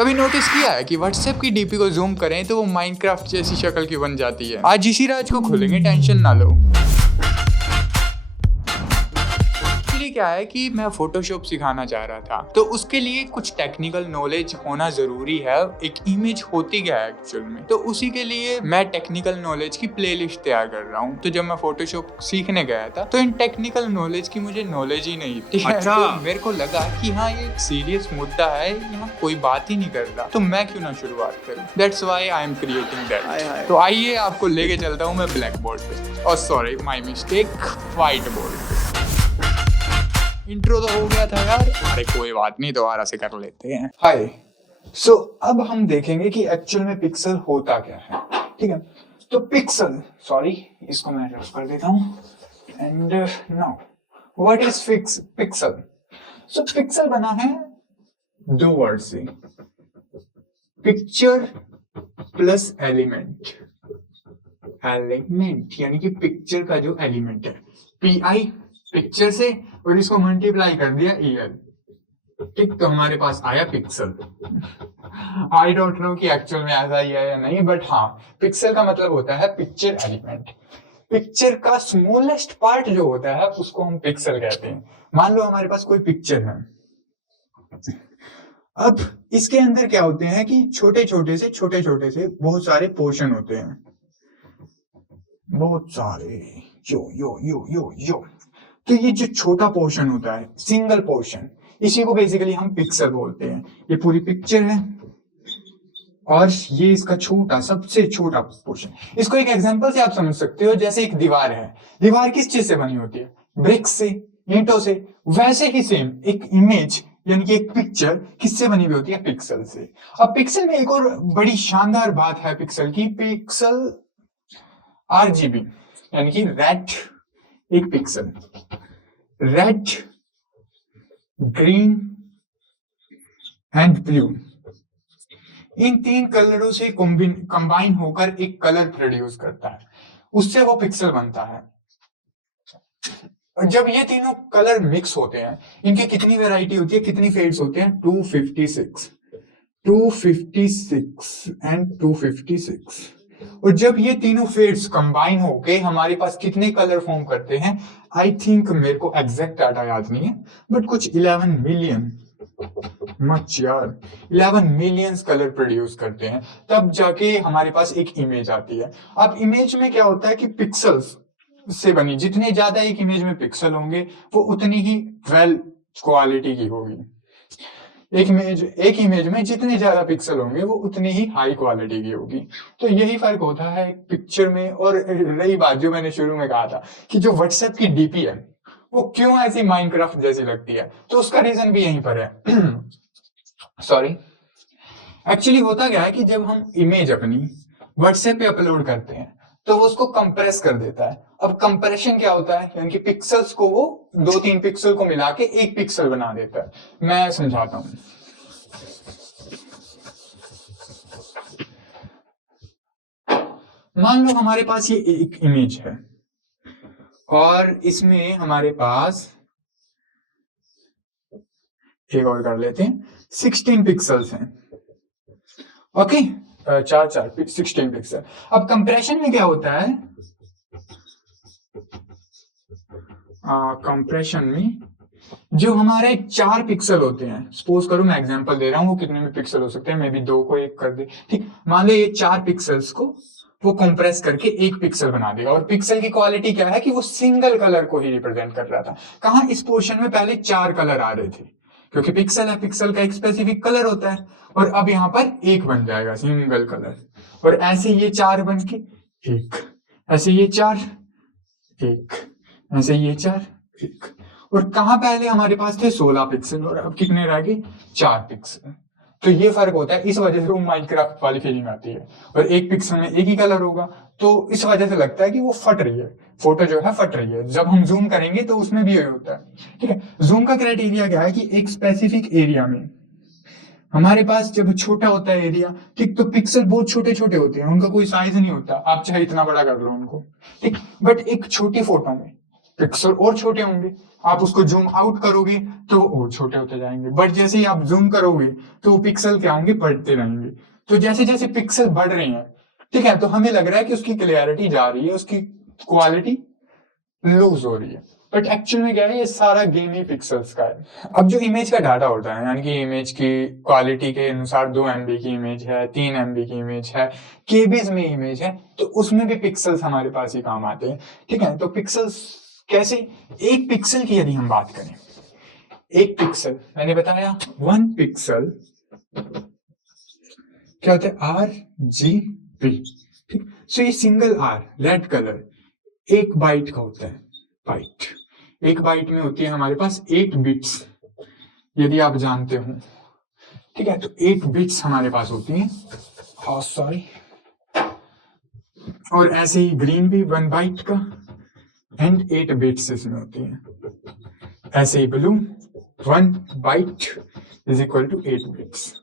कभी नोटिस किया है कि व्हाट्सएप की डीपी को जूम करें तो वो माइनक्राफ्ट जैसी शक्ल की बन जाती है। आज इसी राज को खोलेंगे, टेंशन ना लो। क्या है कि मैं फोटोशॉप सिखाना चाह रहा था, तो उसके लिए कुछ टेक्निकल नॉलेज होना जरूरी है। एक इमेज होती क्या है एक्चुअल में, तो उसी के लिए मैं टेक्निकल नॉलेज की प्लेलिस्ट तैयार कर रहा हूँ। तो जब मैं फोटोशॉप सीखने गया था तो इन टेक्निकल नॉलेज की मुझे नॉलेज ही नहीं थी। अच्छा। तो मेरे को लगा कि हाँ ये एक सीरियस मुद्दा है, यहाँ कोई बात ही नहीं कर रहा, तो मैं क्यों ना शुरुआत करूँ। That's why I am creating that. तो आइए आपको लेके चलता हूँ मैं ब्लैक बोर्ड पे, और sorry my mistake, white board पे। इंट्रो तो हो गया था यार, अरे कोई बात नहीं, दोबारा से कर लेते हैं। हाय, सो अब हम देखेंगे कि एक्चुअल में पिक्सल होता क्या है। ठीक है, तो पिक्सल, सॉरी इसको मैं रफ कर देता हूँ। And now what is pixel. So pixel बना है दो वर्ड से, पिक्चर प्लस एलिमेंट। एलिमेंट यानी कि पिक्चर का जो एलिमेंट है, पीआई पिक्चर से, और इसको मल्टीप्लाई कर दिया ईएल, ठीक, तो हमारे पास आया पिक्सल। आई डोंट नो कि एक्चुअल में ऐसा ही है या नहीं, बट हाँ, पिक्सल का मतलब होता है पिक्चर एलिमेंट। पिक्चर का स्मॉलेस्ट पार्ट जो होता है उसको हम पिक्सल कहते हैं। मान लो हमारे पास कोई पिक्चर है, अब इसके अंदर क्या होते हैं कि छोटे छोटे से बहुत सारे पोर्शन होते हैं, बहुत सारे, यो यो यो यो यो। तो ये जो छोटा पोर्शन होता है, सिंगल पोर्शन, इसी को बेसिकली हम पिक्सल बोलते हैं। ये पूरी पिक्चर है और ये इसका छोटा, सबसे छोटा पोर्शन। इसको एक एग्जांपल से आप समझ सकते हो, जैसे एक दीवार है। दीवार किस चीज से बनी होती है? ब्रिक्स से, ईंटों से। वैसे ही सेम एक इमेज यानी कि एक पिक्चर किससे बनी हुई होती है? पिक्सल से। अब पिक्सल में एक और बड़ी शानदार बात है पिक्सल की, पिक्सल आरजीबी यानी कि रेड, एक pixel red, green and blue, इन तीन कलरों से कंबाइन होकर एक कलर प्रोड्यूस करता है, उससे वो पिक्सल बनता है। और जब ये तीनों कलर मिक्स होते हैं, इनकी कितनी वैरायटी होती है, कितनी फेड्स होते हैं? 256 एंड 256। और जब ये तीनों फेड्स कंबाइन होके हमारे पास कितने कलर फॉर्म करते हैं? आई थिंक, मेरे को एग्जैक्ट डाटा याद नहीं है, बट कुछ 11 मिलियन, मच यार, 11 मिलियंस कलर प्रोड्यूस करते हैं, तब जाके हमारे पास एक इमेज आती है। अब इमेज में क्या होता है कि पिक्सल्स से बनी, जितने ज्यादा एक इमेज में पिक्सल होंगे वो उतनी ही वेल क्वालिटी की होगी। एक इमेज में जितने ज्यादा पिक्सल होंगे वो उतनी ही हाई क्वालिटी की होगी। तो यही फर्क होता है पिक्चर में। और रही बात जो मैंने शुरू में कहा था कि जो व्हाट्सएप की डीपी है वो क्यों ऐसी माइनक्राफ्ट जैसी लगती है, तो उसका रीजन भी यहीं पर है। सॉरी, एक्चुअली होता क्या है कि जब हम इमेज अपनी व्हाट्सएप पे अपलोड करते हैं तो वो उसको कंप्रेस कर देता है। अब कंप्रेशन क्या होता है, यानी कि पिक्सल्स को वो 2-3 पिक्सल को मिला के एक पिक्सल बना देता है। मैं समझाता हूं। मान लो हमारे पास ये एक इमेज है और इसमें हमारे पास, एक और कर लेते हैं, 16 पिक्सल्स हैं। Okay, 16 pixel. अब कंप्रेशन में क्या होता है? कंप्रेशन में जो हमारे 4 पिक्सल होते हैं, सपोज करो मैं एग्जांपल दे रहा हूं, वो कितने में पिक्सल हो सकते हैं, मे बी 2 को 1 कर दे, ठीक। मान लो ये 4 पिक्सल्स को वो कंप्रेस करके एक पिक्सल बना देगा। और पिक्सल की क्वालिटी क्या है कि वो सिंगल कलर को ही रिप्रेजेंट कर रहा था। कहाँ? इस पोर्शन में पहले 4 कलर आ रहे थे, क्योंकि पिक्सल है, पिक्सल का एक स्पेसिफिक कलर होता है, और अब यहाँ पर एक बन जाएगा सिंगल कलर। और ऐसे ये 4 बन के एक, ऐसे ये 4 एक, ऐसे ये 4 एक। और कहाँ पहले हमारे पास थे 16 पिक्सल और अब कितने रह गए? 4 पिक्सल। तो ये फर्क होता है, इस वजह से वो माइनक्राफ्ट वाली फीलिंग आती है। और एक पिक्सल में एक ही कलर होगा, तो इस वजह से लगता है कि वो फट रही है, फोटो जो है फट रही है। जब हम जूम करेंगे तो उसमें भी यही होता है, ठीक है। जूम का क्राइटेरिया क्या है कि एक स्पेसिफिक एरिया में हमारे पास जब छोटा होता है एरिया, ठीक, तो पिक्सल बहुत छोटे छोटे होते हैं, उनका कोई साइज नहीं होता, आप चाहे इतना बड़ा कर लो उनको, ठीक। बट एक छोटी फोटो में पिक्सल और छोटे होंगे, आप उसको जूम आउट करोगे तो वो और छोटे होते जाएंगे, बट जैसे ही आप जूम करोगे तो वो पिक्सल क्या होंगे, बढ़ते रहेंगे। तो जैसे जैसे पिक्सल बढ़ रहे हैं, ठीक है, तो हमें लग रहा है कि उसकी क्लियरिटी जा रही है, उसकी क्वालिटी लूज हो रही है, बट एक्चुअल में क्या है, ये सारा गेम ही पिक्सल्स का है। अब जो इमेज का डाटा होता है, यानी कि इमेज की क्वालिटी के अनुसार 2 MB की इमेज है, 3 MB की इमेज है, केबीज में इमेज है, तो उसमें भी पिक्सल्स हमारे पास ही काम आते हैं, ठीक है। तो पिक्सल्स कैसे, एक पिक्सल की यदि हम बात करें, एक पिक्सल मैंने बताया 1 पिक्सल क्या होता है, RGB, ठीक। सो ये single R red colour 1 byte का होता है, बाइट, 1 बाइट में होती है हमारे पास 8 बिट्स, यदि आप जानते हो, ठीक है। तो 8 बिट्स हमारे पास होती हैं, सॉरी, और ऐसे ही ग्रीन भी 1 बाइट का एंड 8 बिट्स इसमें होती हैं, ऐसे ही blue 1 byte is equal to 8 bits.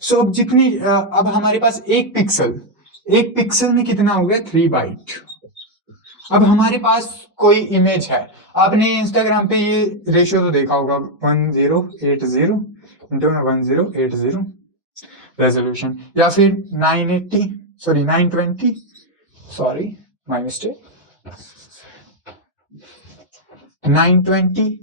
So अब जितनी अब हमारे पास एक पिक्सल में कितना हो गया, 3 बाइट। अब हमारे पास कोई इमेज है, आपने इंस्टाग्राम पे ये रेशियो तो देखा होगा, 1080 इंटू 1080 रेजोल्यूशन, या फिर 920 सॉरी माय मिस्टेक, 920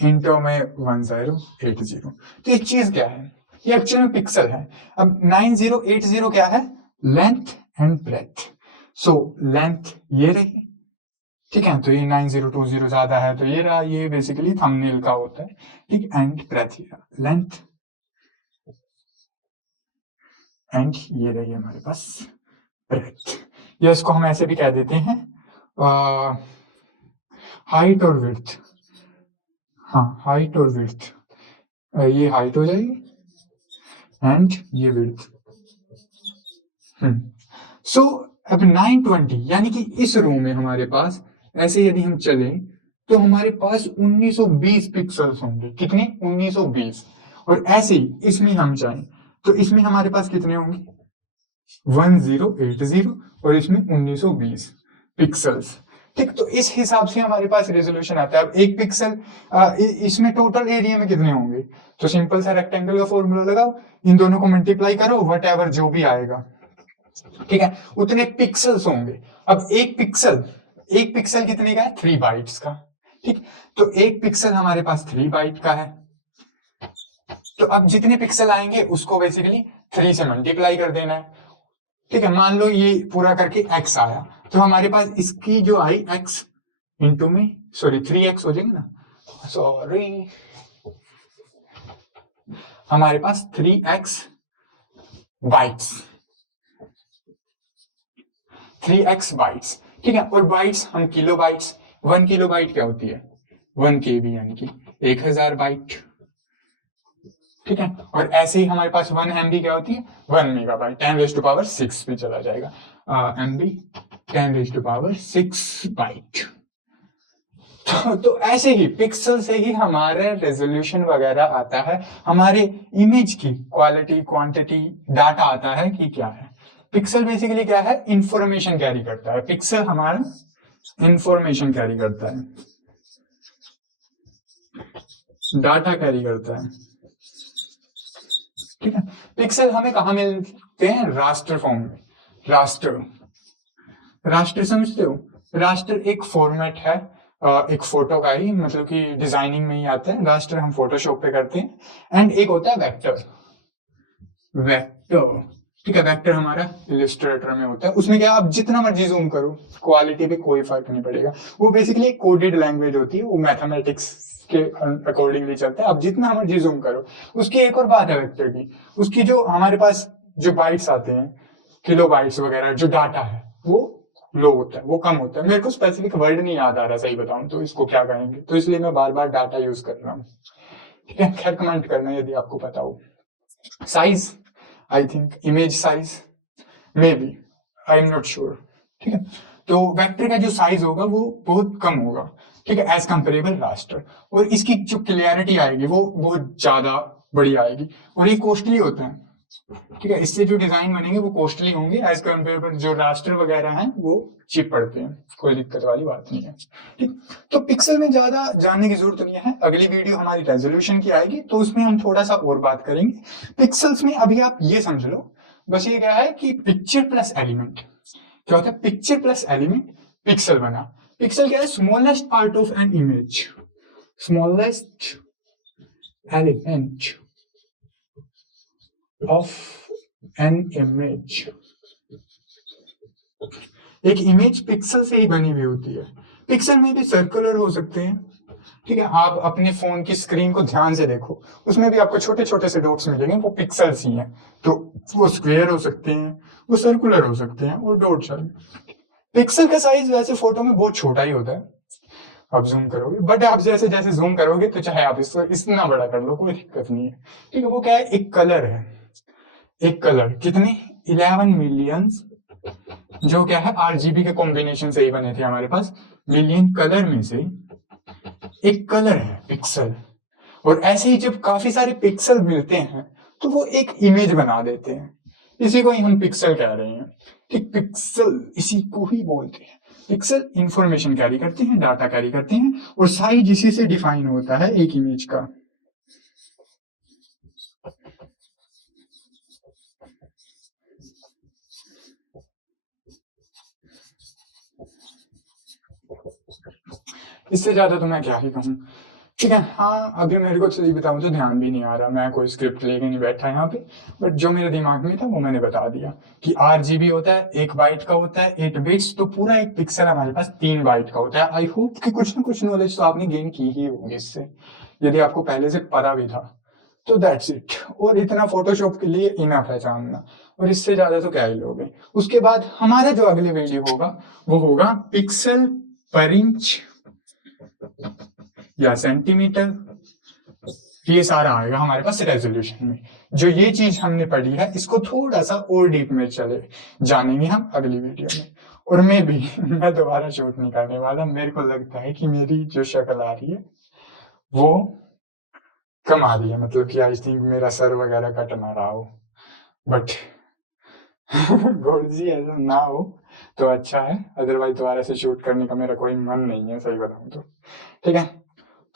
इंटू में 1080। तो ये चीज क्या है, ये एक्चुअल में पिक्सल है। अब 9080 क्या है, length and breadth. So length ये रही, ठीक है, तो ये 9020 ज्यादा है तो ये रहा, ये बेसिकली थंबनेल का होता है, ठीक। एंड ब्रेथ, लेंथ एंड ये रही हमारे पास ब्रेथ, या इसको हम ऐसे भी कह देते हैं हाइट और विड्थ, हाँ हाइट और विड्थ, ये हाइट हो जाएगी एंड ये विड्थ। सो अब 920 यानी कि इस रो में हमारे पास ऐसे यदि हम चले तो हमारे पास 1920 पिक्सल्स होंगे, कितने, 1920। और ऐसे ही इसमें हम जाएं तो इसमें हमारे पास कितने होंगे, 1080 और इसमें 1920 पिक्सल्स, ठीक। तो इस हिसाब से हमारे पास रेजोल्यूशन आता है। अब एक पिक्सल इसमें टोटल एरिया में कितने होंगे, तो सिंपल सा रेक्टेंगल का फॉर्मूला लगाओ, इन दोनों को मल्टीप्लाई करो, वट जो भी आएगा, ठीक है, उतने पिक्सल्स होंगे। अब एक पिक्सल कितने का है, 3 बाइट्स का, ठीक। तो एक पिक्सल हमारे पास 3 बाइट का है, तो अब जितने पिक्सल आएंगे उसको बेसिकली 3 से मल्टीप्लाई कर देना है, ठीक है। मान लो ये पूरा करके x आया, तो हमारे पास इसकी जो आई x इंटू में 3x हो जाएगा ना, हमारे पास 3x बाइट्स, 3x बाइट्स, ठीक है। और बाइट्स हम किलो बाइट्स, 1 किलो बाइट क्या होती है, 1 KB यानी कि 1000 बाइट, ठीक है। और ऐसे ही हमारे पास 1 MB क्या होती है, 1 मेगाबाइट, 10⁶ पे चला जाएगा, MB 10⁶ बाइट। तो ऐसे ही पिक्सल से ही हमारे रेजोल्यूशन वगैरह आता है, हमारे इमेज की क्वालिटी क्वांटिटी डाटा आता है कि क्या है। पिक्सल बेसिकली क्या है, इंफॉर्मेशन कैरी करता है, पिक्सल हमारा इंफॉर्मेशन कैरी करता है, डाटा कैरी करता है, ठीक है। पिक्सल हमें कहां मिलते हैं, रास्टर फॉर्म में। रास्टर समझते हो, रास्टर एक फॉर्मेट है, एक फोटो का ही, मतलब कि डिजाइनिंग में ही आता है रास्टर, हम फोटोशॉप पे करते हैं। एंड एक होता है वेक्टर, ठीक है, वेक्टर हमारा इलस्ट्रेटर में होता है, उसमें क्या आप जितना मर्जी जूम करो क्वालिटी पे कोई फर्क नहीं पड़ेगा, वो बेसिकली कोडेड लैंग्वेज होती है, वो मैथमेटिक्स के अकॉर्डिंगली चलता है, आप जितना मर्जी जूम करो। उसकी एक और बात है वेक्टर की, उसकी जो हमारे पास जो बाइट्स आते हैं, किलो बाइट्स वगैरह, जो डाटा है वो लो होता है, वो कम होता है। मेरे को स्पेसिफिक वर्ड नहीं याद आ रहा सही बताऊं तो इसको क्या कहेंगे, तो इसलिए मैं बार बार डाटा यूज कर रहा हूँ, ठीक है। खैर कमेंट करना यदि आपको पता हो। Size, I think image size, may be, I am not sure, ठीक है। तो वेक्टर का जो साइज होगा वो बहुत कम होगा, ठीक है, एज कंपेरेबल रास्टर, और इसकी जो क्लियरिटी आएगी वो बहुत ज्यादा बड़ी आएगी, और ये कॉस्टली होता है, ठीक है, इससे जो डिजाइन बनेंगे वो कॉस्टली होंगे एज कम्पेयर जो रास्टर वगैरह हैं वो चीप पड़ते हैं, कोई दिक्कत वाली बात नहीं है। ठीक, तो पिक्सल में ज्यादा जानने की जरूरत नहीं है, अगली वीडियो हमारी रेजोल्यूशन की आएगी तो उसमें हम थोड़ा सा और बात करेंगे। पिक्सल्स में अभी आप ये समझ लो बस ये क्या है कि पिक्चर प्लस एलिमेंट, क्या होता है पिक्चर प्लस एलिमेंट पिक्सल बना। पिक्सल क्या है, smallest part of an image, smallest element of an image. एक इमेज पिक्सल से ही बनी हुई होती है। पिक्सल में भी सर्कुलर हो सकते हैं, ठीक है, आप अपने फोन की स्क्रीन को ध्यान से देखो, उसमें भी आपको छोटे छोटे से डॉट्स मिलेंगे, वो पिक्सल्स ही हैं। तो वो स्क्वायर हो सकते हैं, वो सर्कुलर हो सकते हैं, और डॉट्स हैं। पिक्सल का साइज वैसे फोटो में बहुत छोटा ही होता है, आप जूम करोगे, बट आप जैसे जैसे जूम करोगे तो चाहे आप इसको इतना बड़ा कर लो कोई दिक्कत नहीं है। ठीक है, वो क्या है, एक कलर है, एक कलर कितने 11 मिलियन, जो क्या है आरजीबी के कॉम्बिनेशन से ही बने थे हमारे पास, मिलियन कलर में से एक कलर है पिक्सल। और ऐसे ही जब काफी सारे पिक्सल मिलते हैं तो वो एक इमेज बना देते हैं, इसी को ही हम पिक्सल कह रहे हैं। ठीक, पिक्सल इसी को ही बोलते हैं। पिक्सल इंफॉर्मेशन कैरी करते हैं, डाटा कैरी करते हैं, और साइज इसी से डिफाइन होता है एक इमेज का। इससे ज्यादा तो मैं क्या ही कहूँ। ठीक है, हाँ अभी मेरे को सही बताऊं तो ध्यान भी नहीं आ रहा, मैं कोई स्क्रिप्ट लेके नहीं बैठा यहाँ पे, बट जो मेरे दिमाग में था वो मैंने बता दिया कि 8 GB होता है, 1 बाइट का होता है 8 बिट्स, तो पूरा एक पिक्सल हमारे पास 3 बाइट का होता है। आई होप कि कुछ ना कुछ नॉलेज तो आपने गेन की ही होगी इससे, यदि आपको पहले से पता भी था तो दैट्स इट। और इतना फोटोशॉप के लिए इनफ है जानना, और इससे ज्यादा तो क्या ही लोगे। उसके बाद हमारा जो अगले वीडियो होगा वो होगा पिक्सल पर इंच या सेंटीमीटर, ये सारा आएगा हमारे पास रेजोल्यूशन में। जो ये चीज हमने पढ़ी है इसको थोड़ा सा और डीप में चले जानेंगे हम अगली वीडियो में। और मैं दोबारा शूट नहीं करने वाला, मेरे को लगता है कि मेरी जो शक्ल आ रही है वो कम आ रही है, मतलब कि आई थिंक मेरा सर वगैरह कट ना रहा हो, बट गोल्ड जी ऐसा ना हो तो अच्छा है, अदरवाइज दोबारा से शूट करने का मेरा कोई मन नहीं है, सही बताऊं तो। ठीक है,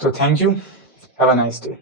तो thank you, have a nice day.